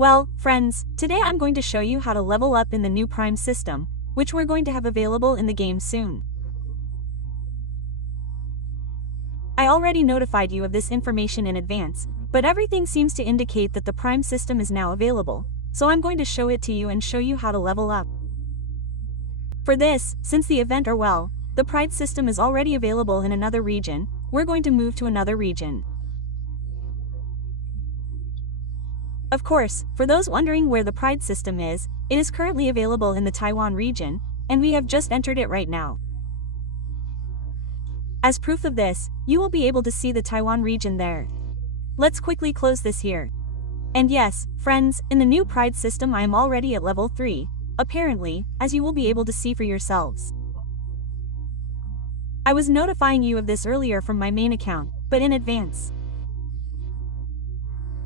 Well, friends, today I'm going to show you how to level up in the new Prime system, which we're going to have available in the game soon. I already notified you of this information in advance, but everything seems to indicate that the Prime system is now available, so I'm going to show it to you and show you how to level up. For this, since the event the Pride system is already available in another region, we're going to move to another region. Of course, for those wondering where the Pride system is, it is currently available in the Taiwan region, and we have just entered it right now. As proof of this, you will be able to see the Taiwan region there. Let's quickly close this here. And yes, friends, in the new Pride system I am already at level 3, apparently, as you will be able to see for yourselves. I was notifying you of this earlier from my main account, but in advance.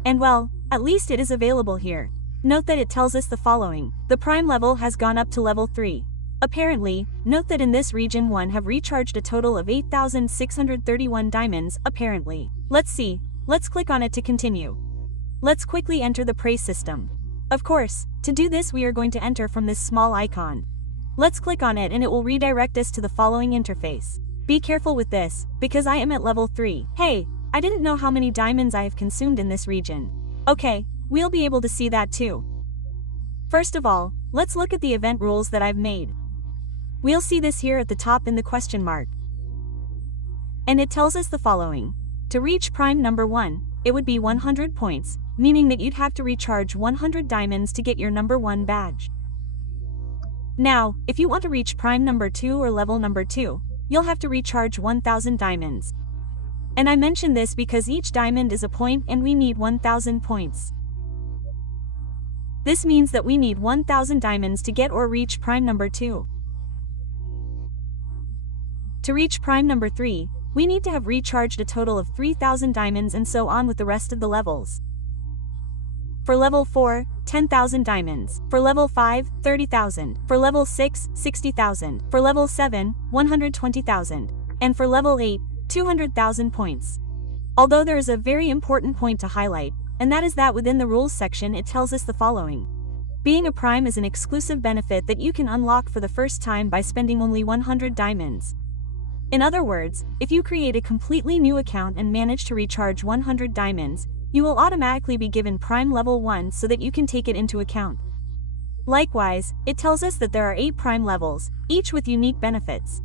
And well, at least it is available here. Note that it tells us the following: the Prime level has gone up to level 3. Apparently, note that in this region 1 have recharged a total of 8,631 diamonds, apparently. Let's see, let's click on it to continue. Let's quickly enter the Prey system. Of course, to do this we are going to enter from this small icon. Let's click on it and it will redirect us to the following interface. Be careful with this, because I am at level 3. Hey, I didn't know how many diamonds I have consumed in this region. Okay, we'll be able to see that too. First of all, let's look at the event rules that I've made. We'll see this here at the top in the question mark. And it tells us the following. To reach Prime number 1, it would be 100 points, meaning that you'd have to recharge 100 diamonds to get your number 1 badge. Now, if you want to reach Prime number 2 or level number 2, you'll have to recharge 1,000 diamonds. And I mention this because each diamond is a point and we need 1,000 points. This means that we need 1,000 diamonds to get or reach Prime number 2. To reach Prime number 3, we need to have recharged a total of 3,000 diamonds and so on with the rest of the levels. For level 4, 10,000 diamonds. For level 5, 30,000. For level 6, 60,000. For level 7, 120,000. And for level 8, 200,000 points. Although there is a very important point to highlight, and that is that within the rules section it tells us the following. Being a Prime is an exclusive benefit that you can unlock for the first time by spending only 100 diamonds. In other words, if you create a completely new account and manage to recharge 100 diamonds, you will automatically be given Prime level 1 so that you can take it into account. Likewise, it tells us that there are 8 Prime levels, each with unique benefits.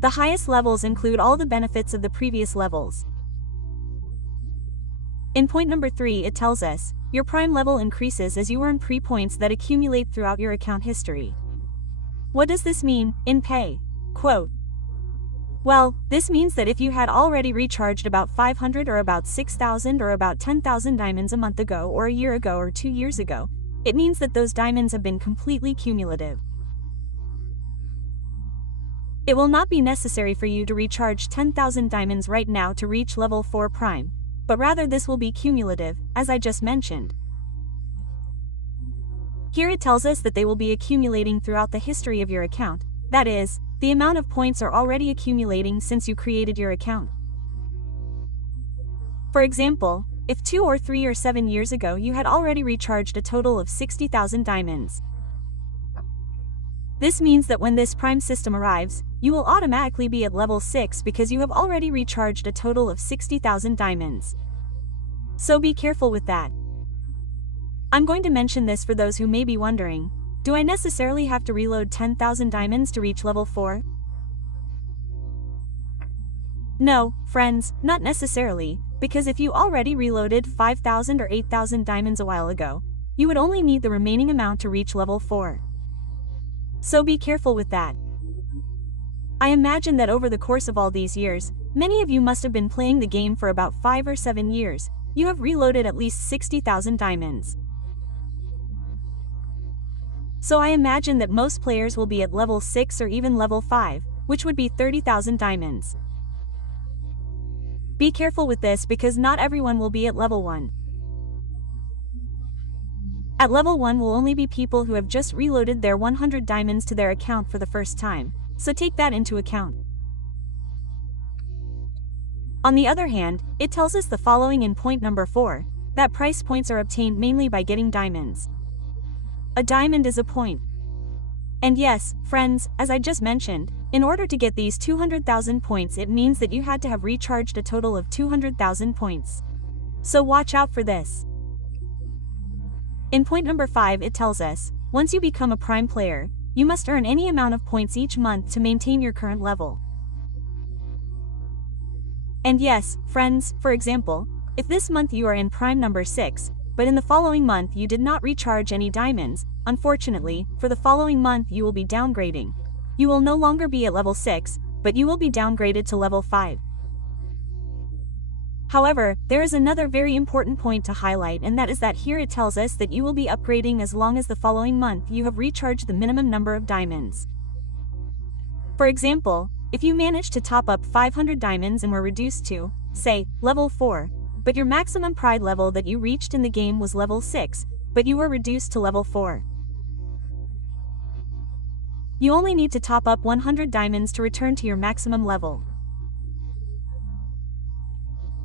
The highest levels include all the benefits of the previous levels. In point number 3 it tells us, your Prime level increases as you earn pre-points that accumulate throughout your account history. What does this mean, in pay? Quote. Well, this means that if you had already recharged about 500 or about 6,000 or about 10,000 diamonds a month ago or a year ago or 2 years ago, it means that those diamonds have been completely cumulative. It will not be necessary for you to recharge 10,000 diamonds right now to reach level 4 Prime, but rather this will be cumulative, as I just mentioned. Here it tells us that they will be accumulating throughout the history of your account, that is, the amount of points are already accumulating since you created your account. For example, if 2 or 3 or 7 years ago you had already recharged a total of 60,000 diamonds. This means that when this Prime system arrives, you will automatically be at level 6 because you have already recharged a total of 60,000 diamonds. So be careful with that. I'm going to mention this for those who may be wondering. Do I necessarily have to reload 10,000 diamonds to reach level 4? No, friends, not necessarily, because if you already reloaded 5,000 or 8,000 diamonds a while ago, you would only need the remaining amount to reach level 4. So be careful with that. I imagine that over the course of all these years, many of you must have been playing the game for about 5 or 7 years, you have reloaded at least 60,000 diamonds. So I imagine that most players will be at level 6 or even level 5, which would be 30,000 diamonds. Be careful with this because not everyone will be at level 1. At level 1 will only be people who have just reloaded their 100 diamonds to their account for the first time, so take that into account. On the other hand, it tells us the following in point number 4. that price points are obtained mainly by getting diamonds. A diamond is a point. And yes, friends, as I just mentioned, in order to get these 200,000 points, it means that you had to have recharged a total of 200,000 points. So watch out for this. In point number 5, it tells us, once you become a Prime player, you must earn any amount of points each month to maintain your current level. And yes, friends, for example, if this month you are in Prime number 6, but in the following month you did not recharge any diamonds, unfortunately, for the following month you will be downgrading. You will no longer be at level 6, but you will be downgraded to level 5. However, there is another very important point to highlight, and that is that here it tells us that you will be upgrading as long as the following month you have recharged the minimum number of diamonds. For example, if you managed to top up 500 diamonds and were reduced to, say, level 4, but your maximum pride level that you reached in the game was level 6, but you were reduced to level 4. You only need to top up 100 diamonds to return to your maximum level.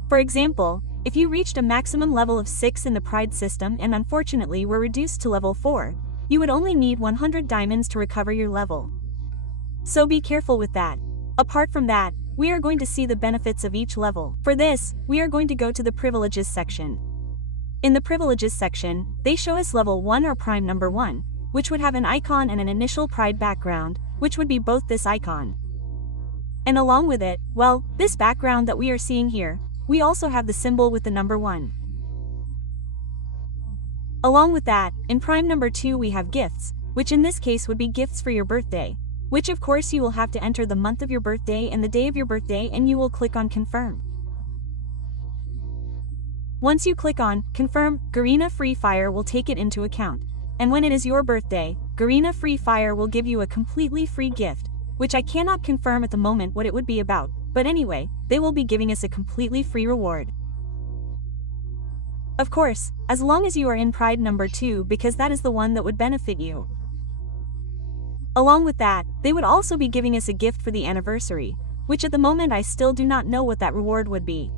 For example, if you reached a maximum level of 6 in the Pride system and unfortunately were reduced to level 4, you would only need 100 diamonds to recover your level. So be careful with that. Apart from that, we are going to see the benefits of each level. For this, we are going to go to the privileges section. In the privileges section, they show us level 1 or Prime number 1, which would have an icon and an initial Pride background, which would be both this icon. And along with it, well, this background that we are seeing here, we also have the symbol with the number 1. Along with that, in Prime number 2 we have gifts, which in this case would be gifts for your birthday, which of course you will have to enter the month of your birthday and the day of your birthday, and you will click on confirm. Once you click on confirm, Garena Free Fire will take it into account, and when it is your birthday, Garena Free Fire will give you a completely free gift, which I cannot confirm at the moment what it would be about, but anyway, they will be giving us a completely free reward. Of course, as long as you are in Pride number 2, because that is the one that would benefit you. Along with that, they would also be giving us a gift for the anniversary, which at the moment I still do not know what that reward would be.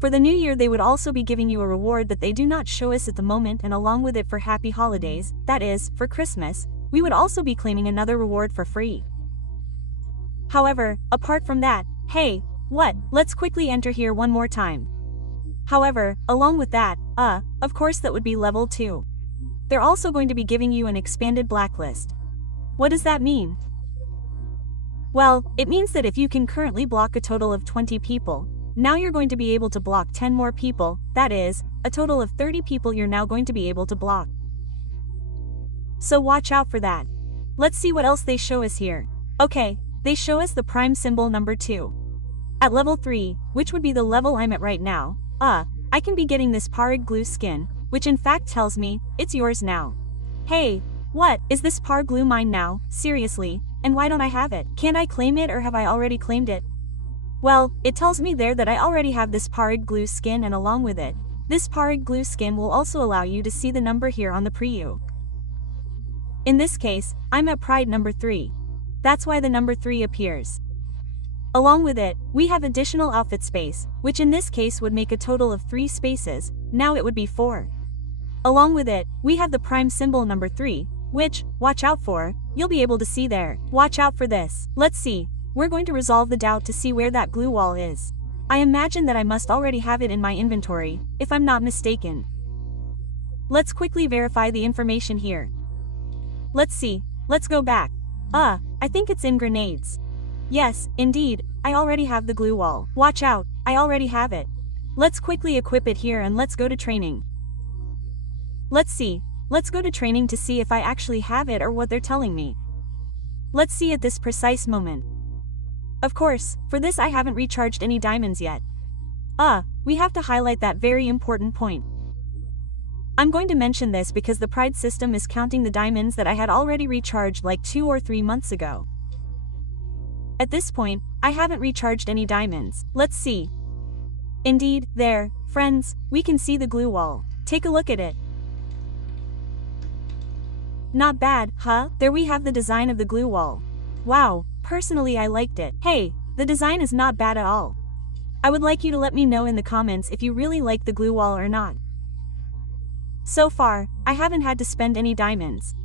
For the new year they would also be giving you a reward that they do not show us at the moment, and along with it for Happy Holidays, that is, for Christmas, we would also be claiming another reward for free. However, apart from that, hey, what, let's quickly enter here one more time. However, along with that, of course that would be level 2. They're also going to be giving you an expanded blacklist. What does that mean? Well, it means that if you can currently block a total of 20 people, now you're going to be able to block 10 more people, that is, a total of 30 people you're now going to be able to block. So watch out for that. Let's see what else they show us here. Okay, they show us the Prime symbol number 2. At level 3, which would be the level I'm at right now, I can be getting this Parig glue skin, which in fact tells me, it's yours now. Hey, what, is this Par glue mine now, seriously, and why don't I have it? Can't I claim it, or have I already claimed it? Well, it tells me there that I already have this Parig glue skin, and along with it, this Parig glue skin will also allow you to see the number here on the preview. In this case, I'm at Pride number 3. That's why the number 3 appears. Along with it, we have additional outfit space, which in this case would make a total of 3 spaces, now it would be 4. Along with it, we have the Prime symbol number 3, which, watch out for, you'll be able to see there. Watch out for this. Let's see, we're going to resolve the doubt to see where that glue wall is. I imagine that I must already have it in my inventory, if I'm not mistaken. Let's quickly verify the information here. Let's see, let's go back. I think it's in grenades. Yes, indeed, I already have the glue wall. Watch out, I already have it. Let's quickly equip it here and let's go to training. Let's see, let's go to training to see if I actually have it or what they're telling me. Let's see at this precise moment. Of course, for this I haven't recharged any diamonds yet. We have to highlight that very important point. I'm going to mention this because the Pride system is counting the diamonds that I had already recharged like 2 or 3 months ago. At this point, I haven't recharged any diamonds. Let's see. Indeed, there, friends, we can see the glue wall. Take a look at it. Not bad, huh? There we have the design of the glue wall. Wow, personally I liked it. Hey, the design is not bad at all. I would like you to let me know in the comments if you really like the glue wall or not. So far, I haven't had to spend any diamonds.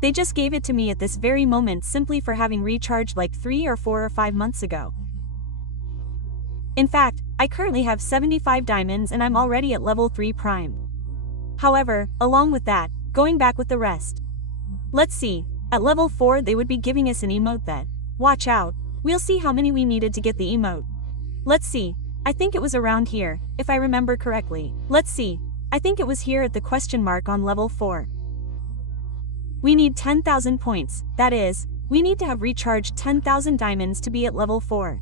They just gave it to me at this very moment simply for having recharged like 3 or 4 or 5 months ago. In fact, I currently have 75 diamonds and I'm already at level 3 prime. However, along with that, going back with the rest. Let's see, at level 4 they would be giving us an emote that, watch out, we'll see how many we needed to get the emote. Let's see, I think it was around here, if I remember correctly. Let's see, I think it was here at the question mark on level 4. We need 10,000 points, that is, we need to have recharged 10,000 diamonds to be at level 4.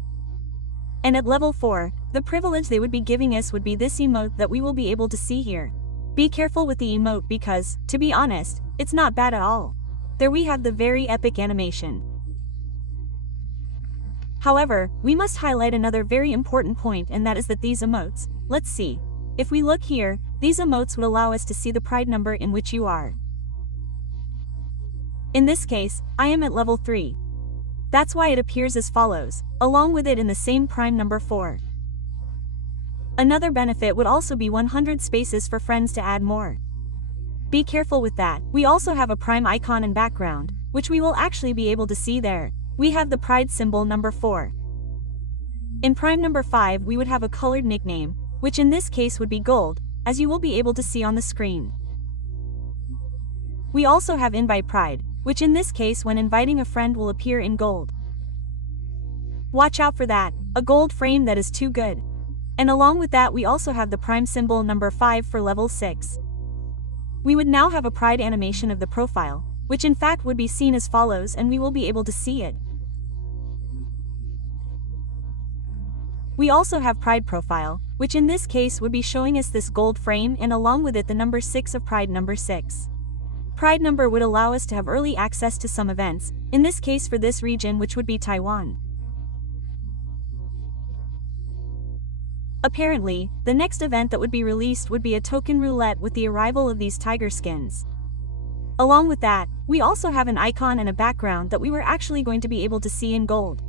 And at level 4, the privilege they would be giving us would be this emote that we will be able to see here. Be careful with the emote because, to be honest, it's not bad at all. There we have the very epic animation. However, we must highlight another very important point, and that is that these emotes, let's see. If we look here, these emotes would allow us to see the pride number in which you are. In this case, I am at level 3. That's why it appears as follows, along with it in the same prime number 4. Another benefit would also be 100 spaces for friends to add more. Be careful with that. We also have a prime icon and background, which we will actually be able to see there. We have the pride symbol number 4. In prime number 5 we would have a colored nickname, which in this case would be gold, as you will be able to see on the screen. We also have invite pride, which in this case when inviting a friend will appear in gold. Watch out for that, a gold frame that is too good. And along with that we also have the prime symbol number 5 for level 6. We would now have a pride animation of the profile, which in fact would be seen as follows, and we will be able to see it. We also have pride profile, which in this case would be showing us this gold frame and along with it the number 6 of pride number 6. Pride number would allow us to have early access to some events, in this case for this region which would be Taiwan. Apparently, the next event that would be released would be a token roulette with the arrival of these tiger skins. Along with that, we also have an icon and a background that we were actually going to be able to see in gold.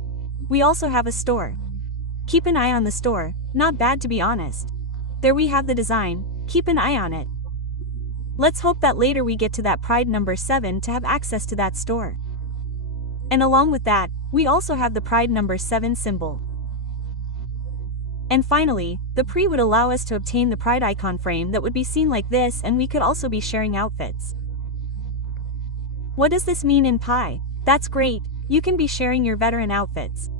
We also have a store. Keep an eye on the store, not bad to be honest. There we have the design, keep an eye on it. Let's hope that later we get to that pride number 7 to have access to that store. And along with that, we also have the pride number 7 symbol. And finally, the pre would allow us to obtain the pride icon frame that would be seen like this, and we could also be sharing outfits. What does this mean in Pi? That's great, you can be sharing your veteran outfits.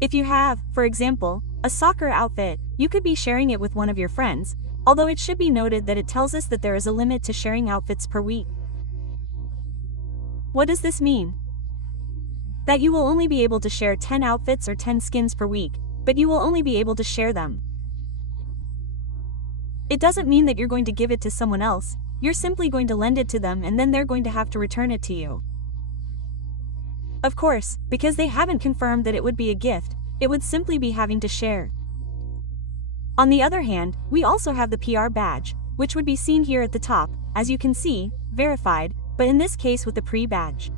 If you have, for example, a soccer outfit, you could be sharing it with one of your friends, although it should be noted that it tells us that there is a limit to sharing outfits per week. What does this mean? That you will only be able to share 10 outfits or 10 skins per week, but you will only be able to share them. It doesn't mean that you're going to give it to someone else, you're simply going to lend it to them and then they're going to have to return it to you. Of course, because they haven't confirmed that it would be a gift, it would simply be having to share. On the other hand, we also have the PR badge, which would be seen here at the top, as you can see, verified, but in this case with the pre-badge.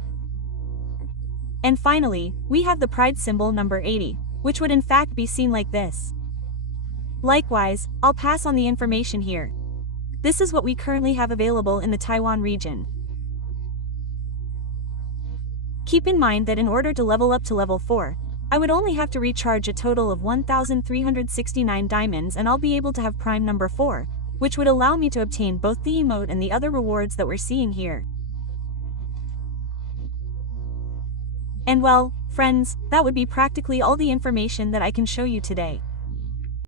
And finally, we have the pride symbol number 80, which would in fact be seen like this. Likewise, I'll pass on the information here. This is what we currently have available in the Taiwan region. Keep in mind that in order to level up to level 4, I would only have to recharge a total of 1,369 diamonds and I'll be able to have prime number 4, which would allow me to obtain both the emote and the other rewards that we're seeing here. And well, friends, that would be practically all the information that I can show you today.